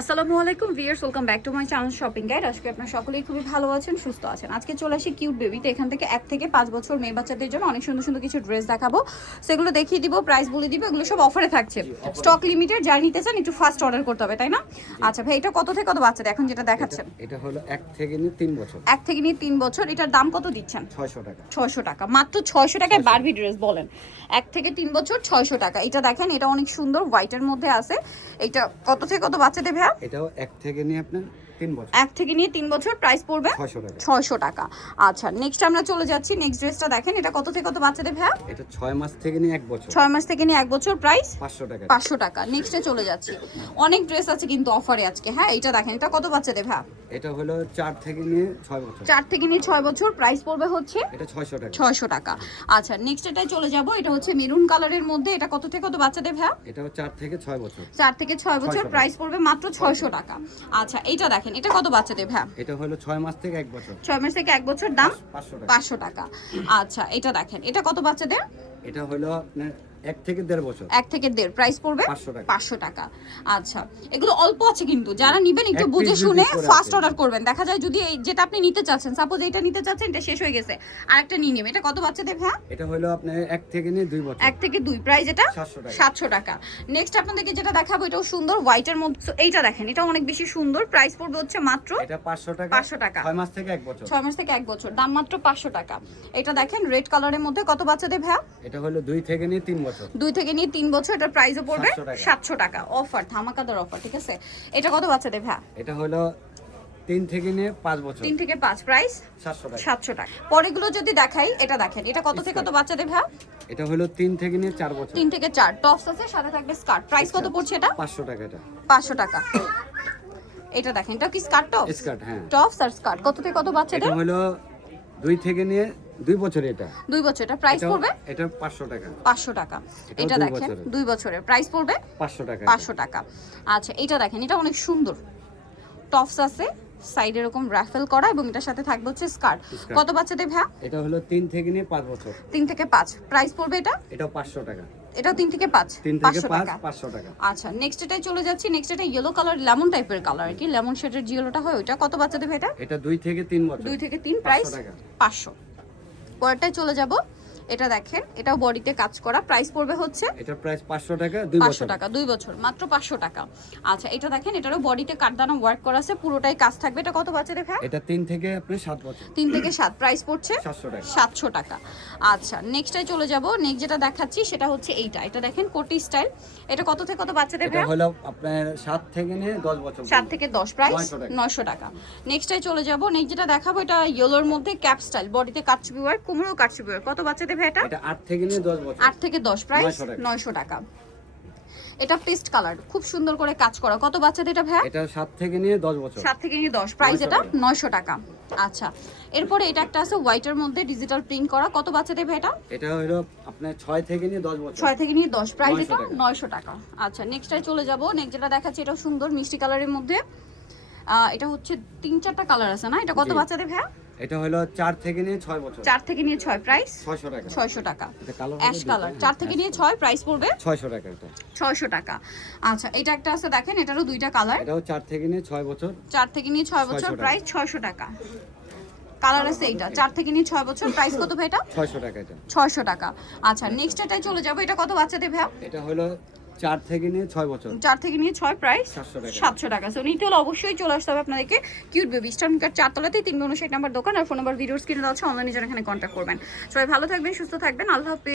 আসসালামু আলাইকুম viewers welcome back to my channel shopping guide. আজকে আপনার সকলেই খুবই ভালো আছেন সুস্থ আছেন। আজকে চলে আসি কিউট বেবিতে এখান থেকে এক থেকে পাঁচ বছর মেয়ে বাচ্চাদের জন্য অনেক সুন্দর সুন্দর কিছু ড্রেস দেখাবো। সেগুলো দেখিয়ে দিব প্রাইস বলে দিব এগুলো সব অফারে থাকছে। স্টক লিমিটেড যারা নিতে চান একটু ফার্স্ট অর্ডার করতে হবে তাই না? আচ্ছা ভাই এটা কত থেকে কত বাচ্চাদের? এখন যেটা দেখাচ্ছেন। এটা হলো এক থেকে নিয়ে তিন বছর। এক থেকে নিয়ে তিন বছর এটার দাম কত দিচ্ছেন? ছয়শো টাকা। ছয়শো টাকা মাত্র ছয়শো টাকায় বারবি ড্রেস বলেন। এক থেকে তিন বছর ছয়শো টাকা। এটা দেখেন এটা অনেক সুন্দর হোয়াইটের মধ্যে আছে। এটা কত থেকে কত বাচ্চাদের ভাইয়া এটাও এক থেকে নিয়ে আপনার এক থেকে নিয়ে তিন বছর প্রাইস পড়বে ছয়শো টাকা। আচ্ছা নেক্সট আমরা চলে যাচ্ছি নেক্সট ড্রেসটা দেখেন এটা কত থেকে কত বাচ্চাদের ভাইয়া? এটা ছয় মাস থেকে নিয়ে এক বছর। ছয় মাস থেকে নিয়ে এক বছর প্রাইস পাঁচশো টাকা। পাঁচশো টাকা। নেক্সটে চলে যাচ্ছি। অনেক ড্রেস আছে কিন্তু অফারে আজকে। হ্যাঁ এটা দেখেন এটা কত বাচ্চাদের ভাইয়া? এটা হলো চার থেকে নিয়ে ছয় বছর। চার থেকে নিয়ে ছয় বছর প্রাইস পড়বে হচ্ছে এটা ছয়শো টাকা। ছয়শো টাকা। আচ্ছা নেক্সট এটাই চলে যাব এটা হচ্ছে মেরুন কালারের মধ্যে। এটা কত থেকে কত বাচ্চাদের এটাও চার থেকে ছয় বছর। চার থেকে ছয় বছর প্রাইস পড়বে মাত্র ছয়শো টাকা। আচ্ছা এইটা দেখেন এটা কত বাচ্চাদের হ্যাঁ এটা হলো ছয় মাস থেকে এক বছর। ছয় মাস থেকে এক বছর দাম পাঁচশো টাকা। পাঁচশো টাকা। আচ্ছা এটা দেখেন এটা কত বাচ্চাদের? এটা হলো আপনার এক থেকে দেড় বছর। এক থেকে দেড় প্রাইস পড়বে পাঁচশো টাকা। আচ্ছা এগুলো অল্প আছে কিন্তু যারা নিবেন একটু বুঝে শুনে ফার্স্ট অর্ডার করবেন। দেখা যায় যদি এই যেটা আপনি নিতে চাচ্ছেন সাপোজ এটা নিতে চাচ্ছেন এটা শেষ হয়ে গেছে আরেকটা নিয়ে নেবেন। এটা কত বাচ্চাদের হ্যাঁ এটা হলো আপনার এক থেকে নিয়ে দুই বছর। এক থেকে দুই প্রাইস এটা সাতশো টাকা। নেক্সট আপনাদেরকে যেটা দেখাবো এটাও সুন্দর হোয়াইটের মধ্যে এইটা দেখেন এটা অনেক বেশি সুন্দর প্রাইস পড়বে হচ্ছে মাত্র এটা পাঁচশো টাকা। 500 টাকা। ছয় মাস থেকে এক বছর। ছয় মাস থেকে এক বছর দাম মাত্র পাঁচশো টাকা। এটা দেখেন রেড কালারের মধ্যে কত বাচ্চাদের ভ্যা এটা হলো দুই থেকে নিয়ে তিন বছর। দুই থেকে নিয়ে তিন বছর এটার প্রাইসও পড়বে 700 টাকা। সাতশো টাকা। অফার ধামাকাদার অফার ঠিক আছে? এটা কত বাচ্চাদের ভ্যা এটা হলো তিন থেকে নিয়ে পাঁচ বছর। তিন থেকে পাঁচ প্রাইস সাতশো টাকা। পরেগুলো যদি দেখাই এটা দেখেন। এটা কত থেকে কত বাচ্চাদের ভ্যা এটা হলো তিন থেকে নিয়ে চার বছর। তিন থেকে চার। টপস আছে সাথে থাকবে স্কার্ট প্রাইস কত পড়ছে এটা? পাঁচশো টাকা এটা। পাঁচশো টাকা। এটা দেখেন এটা কি স্কার্ট টপ স্কার্ট হ্যাঁ। টপস আর স্কার্ট কত থেকে কত এটা বাচ্চাদের হলো দুই থেকে নিয়ে দুই বছর এটা? দুই বছর। এটা প্রাইস পড়বে? এটা পাঁচশো টাকা। পাঁচশো টাকা। এটা দেখেন দুই বছরের। প্রাইস পড়বে পাঁচশো টাকা। পাঁচশো টাকা। আচ্ছা এটা দেখেন এটা অনেক সুন্দর। টপস আছে সাইড এরকম রাফেল করা এবং এটার সাথে থাকবে হচ্ছে স্কার্ট কত বাচ্চাদের ভ্যা এটা হলো তিন থেকে নিয়ে পাঁচ বছর। তিন থেকে পাঁচ। প্রাইস পড়বে এটা? এটাও পাঁচশো টাকা। এটাও তিন থেকে পাঁচ। তিন থেকে পাঁচশো পাঁচ টাকা। পাঁচশো টাকা। আচ্ছা নেক্সট এটাই চলে যাচ্ছি। নেক্সট এটা ইয়েলো কালার লেমন টাইপের কালার আর কি। লেমন শেডের জিয়েলোটা হয় ওইটা কত বাচ্চাদের ভ্যা এটা? এটা দুই থেকে তিন বছর। দুই থেকে তিন 500 প্রাইস টাকা। পাঁচশো। পরেরটায় চলে যাব। এটা দেখেন এটাও বডিতে কাজ করা। প্রাইস পড়বে হচ্ছে এটার প্রাইস পাঁচশো টাকা দুই পাঁচশো বছর টাকা দুই বছর মাত্র পাঁচশো টাকা। আচ্ছা এটা দেখেন এটারও বডিতে কাঠদানা ওয়ার্ক করা আছে পুরোটাই কাজ থাকবে। এটা কত বাচ্চাদের ভ্যা এটা তিন থেকে আপনি সাত বছর। তিন থেকে সাত প্রাইস পড়ছে সাতশো টাকা। সাতশো টাকা। আচ্ছা নেক্সটটাই চলে যাব। নেক্সট যেটা দেখাচ্ছি সেটা হচ্ছে এইটা। এটা দেখেন কোটি স্টাইল এটা কত থেকে কত বাচ্চাদের এটা হলো আপনার সাত থেকে নিয়ে দশ বছর। সাত থেকে দশ প্রাইস 900 টাকা। নেক্সটটাই চলে যাব। নেক্সট যেটা দেখাবো এটা ইয়েলোর মধ্যে ক্যাপ স্টাইল বডিতে কাটছবি ওয়ার কুমড়ো কাটছবি ওয়ার কত বাচ্চাদের ভ্যা এটা? এটা আট থেকে নিয়ে দশ বছর। আট থেকে দশ প্রাইস 900 টাকা। এটা পেস্ট কালার খুব সুন্দর করে কাজ করা। কত বাচ্চাদের এটা ভ্যা এটা সাত থেকে নিয়ে দশ বছর। সাত থেকে নিয়ে দশ। প্রাইস এটা টাকা। নয়শো টাকা। আচ্ছা এরপরে এটা একটা আছে হোয়াইটের মধ্যে ডিজিটাল প্রিন্ট করা। কত বাচ্চাদের ভ্যা এটা? এটা হলো আপনার ছয় থেকে নিয়ে দশ বছর। ছয় থেকে নিয়ে দশ। প্রাইস এটা টাকা। নয়শো টাকা। আচ্ছা নেক্সটটাই চলে যাব। নেক্সট যেটা দেখাচ্ছি এটাও সুন্দর মিষ্টি কালারের মধ্যে। এটা হচ্ছে তিন চারটা কালার আছে না? এটা কত। বাচ্চাদের ভ্যা এটা হলো চার থেকে নিয়ে ছয় বছর। চার থেকে নিয়ে ছয় প্রাইস ছয়শো টাকা। ছয়শো টাকা। এটা কালো অ্যাশ কালার চার থেকে নিয়ে ছয় প্রাইস পড়বে? ছয়শো টাকা এটা। ছয়শো টাকা। আচ্ছা এটা একটা আছে দেখেন এটারও দুইটা কালার এটাও চার থেকে নিয়ে ছয় বছর। চার থেকে নিয়ে ছয় বছর প্রাইস ছয়শো টাকা। কালার আছে এইটা। চার থেকে নিয়ে ছয় বছর প্রাইস কত ভাই এটা? ছয়শো টাকা এটা। ছয়শো টাকা। আচ্ছা নেক্সট এটাই চলে যাব। এটা কত বাচ্চাদের ভাই এটা হলো চার থেকে নিয়ে ছয় বছর। চার থেকে নিয়ে ছয় প্রাইস সাতশো টাকা। সো নিতে হলে অবশ্যই চলে আসতে হবে আপনাদেরকে কিউট বেবি স্টার্ন কার্ড চারতলাতেই তিন উনষাট নাম্বার দোকান আর ফোন নাম্বার ভিডিওস কিনে দেওয়া আছে অনলাইনে যারা এখানে কন্ট্যাক্ট করবেন। সবাই ভালো থাকবেন সুস্থ থাকবেন আল্লাহ হাফিজ।